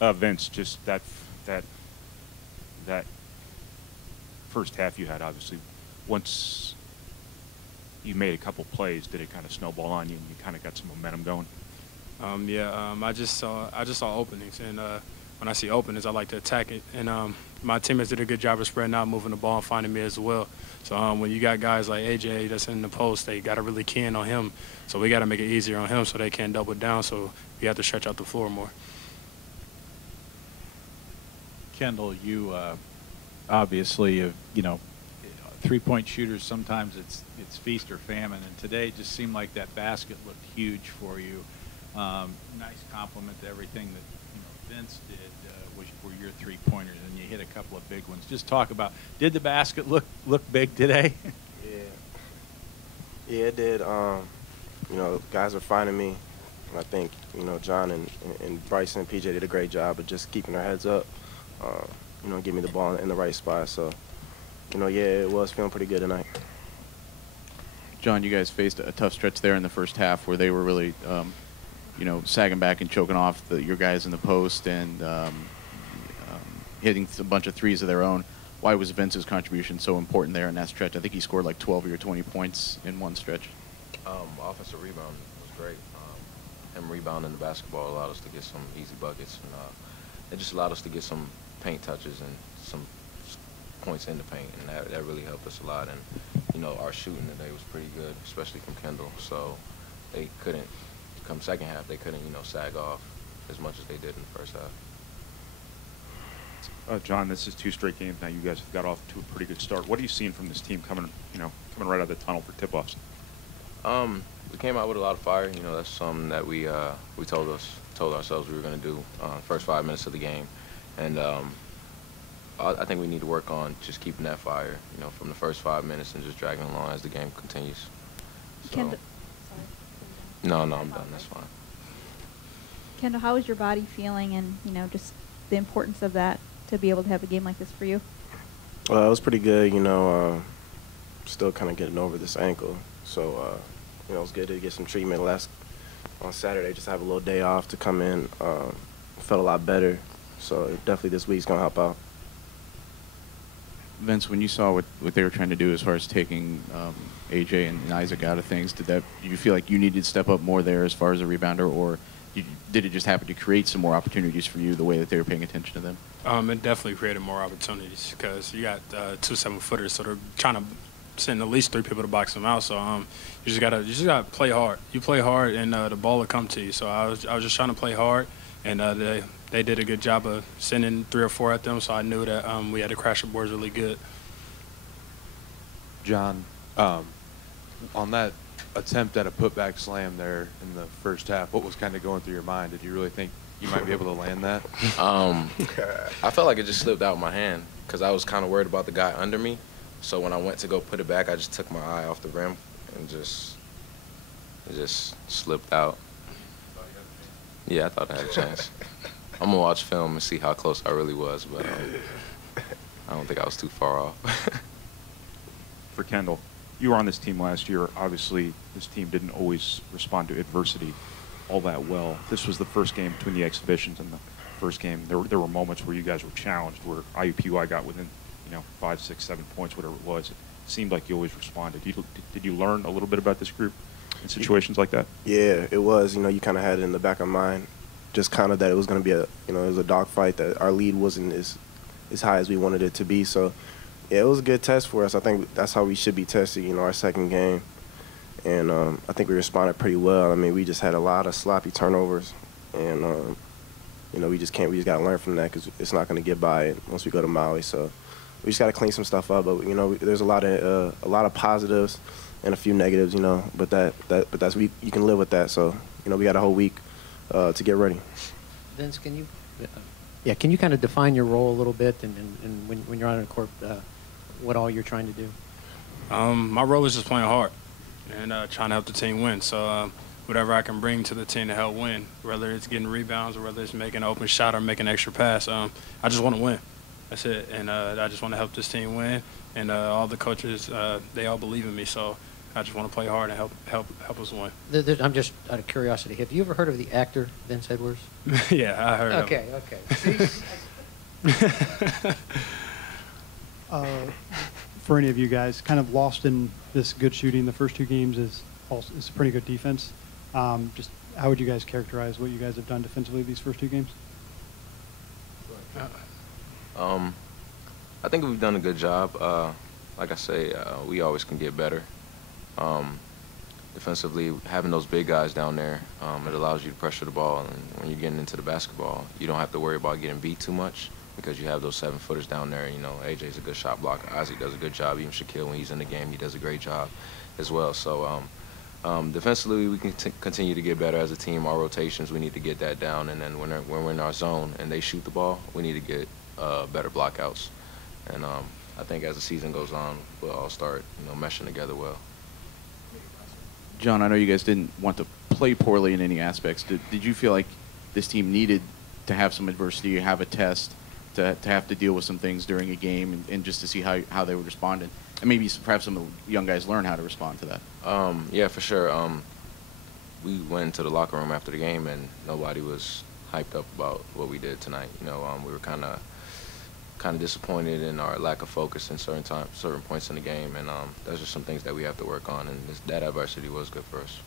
Vince, just that that first half you had, obviously, once you made a couple plays, did it kind of snowball on you and you kind of got some momentum going? I just saw openings, and when I see openings, I like to attack it. And my teammates did a good job of spreading out, moving the ball, and finding me as well. So when you got guys like AJ that's in the post, they got to really key in on him. So we got to make it easier on him so they can't double down. So we have to stretch out the floor more. Kendall, you obviously, three-point shooters, sometimes it's feast or famine, and today it just seemed like that basket looked huge for you. Nice compliment to everything that Vince did, which were your three-pointers, and you hit a couple of big ones. Just talk about, did the basket look big today? Yeah, it did. Guys were finding me. I think John and Bryson and PJ did a great job of just keeping their heads up. Give me the ball in the right spot. So, yeah, it was feeling pretty good tonight. John, you guys faced a tough stretch there in the first half where they were really, sagging back and choking off your guys in the post and hitting a bunch of threes of their own. Why was Vince's contribution so important there in that stretch? I think he scored like 12 or 20 points in one stretch. Offensive rebound was great. Him rebounding the basketball allowed us to get some easy buckets, and it just allowed us to get some paint touches and some points in the paint, and that really helped us a lot. And our shooting today was pretty good, especially from Kendall. So they couldn't, come second half, they couldn't sag off as much as they did in the first half. John, this is 2 straight games now. You guys have got off to a pretty good start. What are you seeing from this team coming right out of the tunnel for tip-offs? We came out with a lot of fire. That's something that we told ourselves we were going to do first 5 minutes of the game, and I think we need to work on just keeping that fire, from the first 5 minutes and just dragging along as the game continues. So, no, I'm done. That's fine. Kendall, how is your body feeling, and just the importance of that to be able to have a game like this for you? It was pretty good. Still kind of getting over this ankle, so it was good to get some treatment on Saturday. Just have a little day off to come in. Felt a lot better, so definitely this week's gonna help out. Vince, when you saw what they were trying to do as far as taking AJ and Isaac out of things, did you feel like you needed to step up more there as far as a rebounder, or did it just happen to create some more opportunities for you the way that they were paying attention to them? It definitely created more opportunities because you got 2 7-footers, so they're trying to send at least 3 people to box them out. So you just gotta play hard. You play hard, and the ball will come to you. So I was just trying to play hard, and they did a good job of sending 3 or 4 at them. So I knew that we had to crash the boards really good. John, on that attempt at a putback slam there in the first half, what was kind of going through your mind? Did you really think you might be able to land that? I felt like it just slipped out of my hand because I was kind of worried about the guy under me. So when I went to go put it back, I just took my eye off the rim and it just slipped out. Yeah, I thought I had a chance. I'm gonna watch film and see how close I really was, but I don't think I was too far off. For Kendall, you were on this team last year. Obviously, this team didn't always respond to adversity all that well. This was the first game between the exhibitions and the first game. There were moments where you guys were challenged, where IUPUI got within 5, 6, 7 points, whatever it was. It seemed like you always responded. Did you learn a little bit about this group in situations like that? Yeah, it was. You kind of had it in the back of mind, just kind of that it was going to be it was a dogfight, that our lead wasn't as high as we wanted it to be. So, yeah, it was a good test for us. I think that's how we should be tested, our second game. And I think we responded pretty well. I mean, we just had a lot of sloppy turnovers. And, we just got to learn from that because it's not going to get by it once we go to Maui. So we just got to clean some stuff up. But, there's a lot of positives and a few negatives, but that's you can live with that. So, we got a whole week to get ready. Vince, can you kind of define your role a little bit and when you're on the court, what all you're trying to do? My role is just playing hard and trying to help the team win. So whatever I can bring to the team to help win, whether it's getting rebounds or whether it's making an open shot or making an extra pass, I just want to win. That's it. And I just want to help this team win. And all the coaches, they all believe in me. So I just want to play hard and help us win. I'm just out of curiosity. Have you ever heard of the actor Vince Edwards? Yeah, I heard of him. Okay. For any of you guys, kind of lost in this good shooting. The first 2 games is pretty good defense. Just how would you guys characterize what you guys have done defensively these first 2 games? I think we've done a good job. Like I say, we always can get better. Defensively, having those big guys down there, it allows you to pressure the ball. And when you're getting into the basketball, you don't have to worry about getting beat too much because you have those 7-footers down there. You know, AJ's a good shot blocker. Isaac does a good job. Even Shaquille, when he's in the game, he does a great job as well. So defensively, we can continue to get better as a team. Our rotations, we need to get that down. And then when we're in our zone and they shoot the ball, we need to get better blockouts. And I think as the season goes on, we'll all start, meshing together well. John, I know you guys didn't want to play poorly in any aspects. Did you feel like this team needed to have some adversity, have a test, to have to deal with some things during a game and just to see how they would respond? And maybe perhaps some of the young guys learn how to respond to that? Yeah, for sure. We went into the locker room after the game, and nobody was hyped up about what we did tonight. We were kind of disappointed in our lack of focus in certain points in the game, and that's just some things that we have to work on, and that adversity was good for us.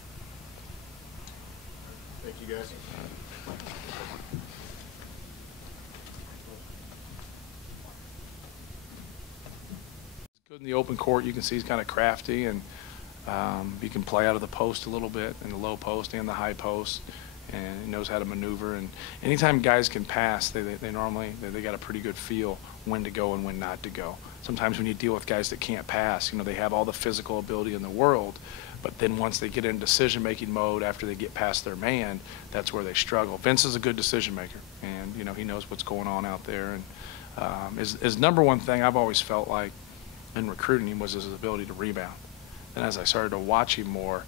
Thank you, guys. Good in the open court. You can see he's kind of crafty, and he can play out of the post a little bit, in the low post and the high post, and he knows how to maneuver. And anytime guys can pass, they normally got a pretty good feel when to go and when not to go. Sometimes when you deal with guys that can't pass, they have all the physical ability in the world, but then once they get in decision-making mode after they get past their man, that's where they struggle. Vince is a good decision maker, and he knows what's going on out there. And his number one thing I've always felt like in recruiting him was his ability to rebound. And as I started to watch him more,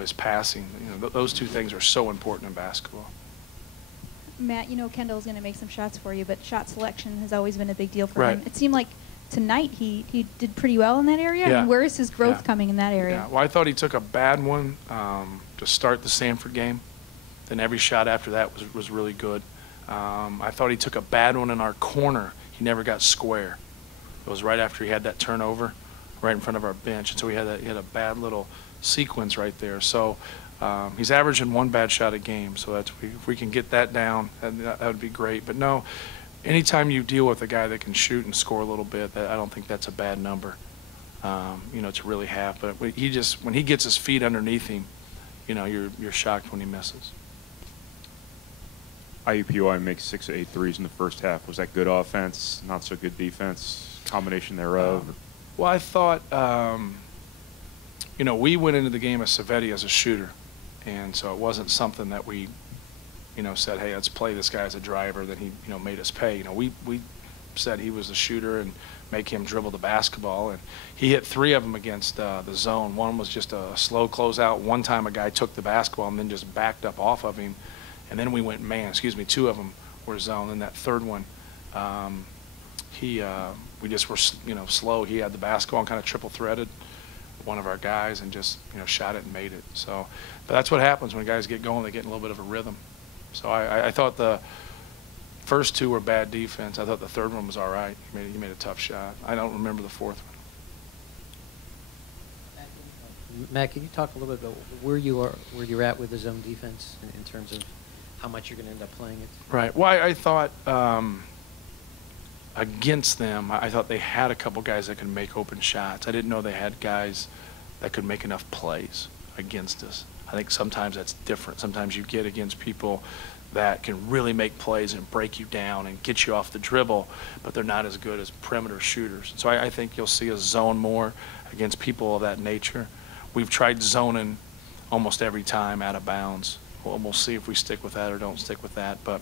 his passing, those 2 things are so important in basketball. Matt, Kendall's going to make some shots for you, but shot selection has always been a big deal for Right. him. It seemed like tonight he did pretty well in that area. Yeah. I mean, where is his growth coming in that area? Yeah. Well, I thought he took a bad one to start the Stanford game. Then every shot after that was really good. I thought he took a bad one in our corner. He never got square. It was right after he had that turnover right in front of our bench, and so he had a bad little sequence right there. So he's averaging 1 bad shot a game, so if we can get that down, that would be great. But no, anytime you deal with a guy that can shoot and score a little bit, I don't think that's a bad number, to really have. But when he gets his feet underneath him, you're shocked when he misses. IUPUI makes 6 of 8 threes in the first half. Was that good offense, not so good defense, combination thereof? Well, I thought, we went into the game as Savetti as a shooter, and so it wasn't something that we, said, hey, let's play this guy as a driver. Then he, made us pay. We said he was a shooter and make him dribble the basketball, and he hit 3 of them against the zone. One was just a slow closeout. One time a guy took the basketball and then just backed up off of him, and then we went man. 2 of them were zone. And that third one, we just were, slow. He had the basketball and kind of triple threaded one of our guys and just, shot it and made it. So, but that's what happens when guys get going. They get in a little bit of a rhythm. So I thought the first 2 were bad defense. I thought the third one was all right. He made a tough shot. I don't remember the fourth one. Matt, can you talk a little bit about where you're at with the zone defense in terms of how much you're going to end up playing it? Right. Well, I thought against them, I thought they had a couple guys that could make open shots. I didn't know they had guys that could make enough plays against us. I think sometimes that's different. Sometimes you get against people that can really make plays and break you down and get you off the dribble, but they're not as good as perimeter shooters. So I think you'll see us zone more against people of that nature. We've tried zoning almost every time out of bounds. We'll see if we stick with that or don't stick with that. But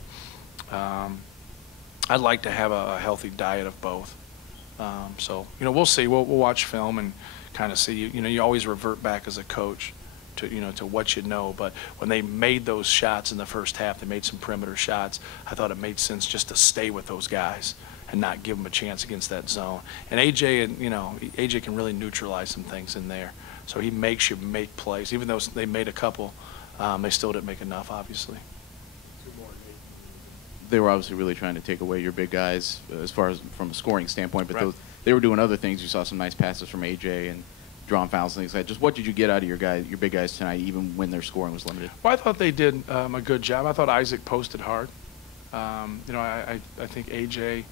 I'd like to have a healthy diet of both. So, we'll see. We'll watch film and kind of see. You always revert back as a coach to what you know. But when they made those shots in the first half, they made some perimeter shots. I thought it made sense just to stay with those guys and not give them a chance against that zone. And AJ can really neutralize some things in there. So he makes you make plays. Even though they made a couple, they still didn't make enough, obviously. They were obviously really trying to take away your big guys as far as from a scoring standpoint, but Right. they were doing other things. You saw some nice passes from AJ and drawn fouls and things like that. Just what did you get out of your big guys tonight, even when their scoring was limited? Well, I thought they did a good job. I thought Isaac posted hard. You know, I think AJ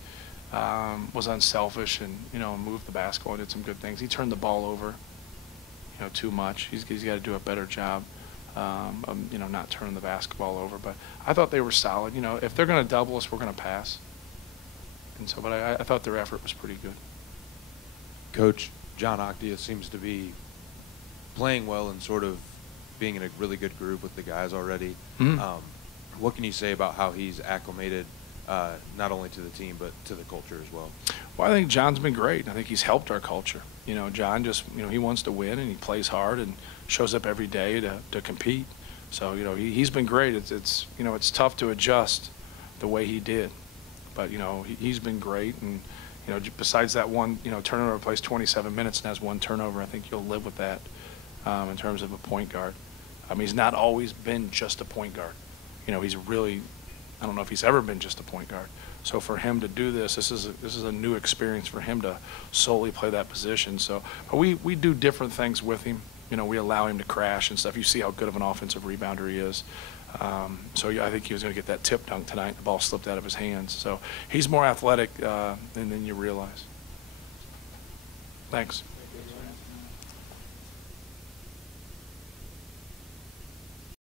was unselfish and, you know, moved the basketball and did some good things. He turned the ball over, you know, too much. He's got to do a better job, you know, not turning the basketball over. But I thought they were solid. You know, if they're going to double us, we're going to pass. And so, but I thought their effort was pretty good. Coach, John Octia seems to be playing well and sort of being in a really good group with the guys already. What can you say about how he's acclimated not only to the team but to the culture as well? Well, I think John's been great. I think he's helped our culture. You know, John just, you know, he wants to win and he plays hard and shows up every day to compete. So, you know, he's been great. It's you know, it's tough to adjust the way he did. But, you know, he's been great. And, you know, besides that one, you know, turnover, plays 27 minutes and has one turnover, I think you'll live with that in terms of a point guard. I mean, he's not always been just a point guard. You know, he's really, I don't know if he's ever been just a point guard. So for him to do this is a new experience for him to solely play that position. So we do different things with him. You know, we allow him to crash and stuff. You see how good of an offensive rebounder he is. So yeah, I think he was going to get that tip dunk tonight. The ball slipped out of his hands. So he's more athletic than you realize. Thanks.